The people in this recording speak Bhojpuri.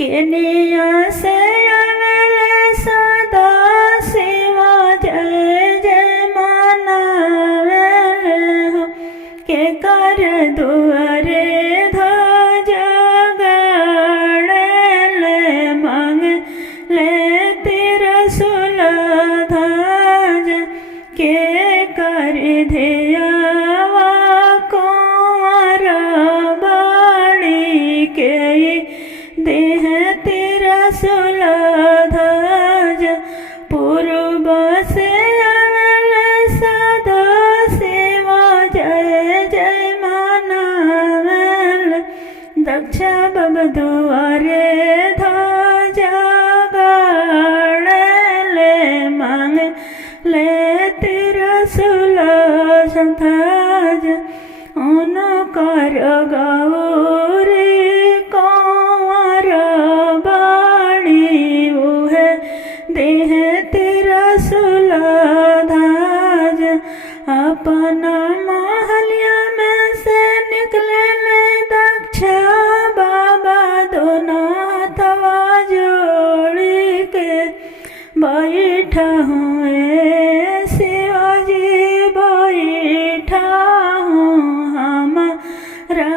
केनिया से आवेले सदा शिवा जय जय मनावेले हो। के कर दुआरे ध्वज गड़ेले मांग ले तिरसुल ध्वज। के कर धियावा कुंवर बाड़ी के देह तिरसुल ध्वज। पूर्व से आवेले सदा शिवा जय जय मनावेले। दक्ष बबदुआरे ध्वज गड़ेले मांग ले तिरसुल ध्वज। उनकर गौरी कुंवर बाड़ी उहे देह तिरसुल ध्वज। अपन महलिया में से निकले दक्ष बाबा दोनों हथवा जोड़ी के बैठा हुए शिवाजी बैठा हूँ हमारा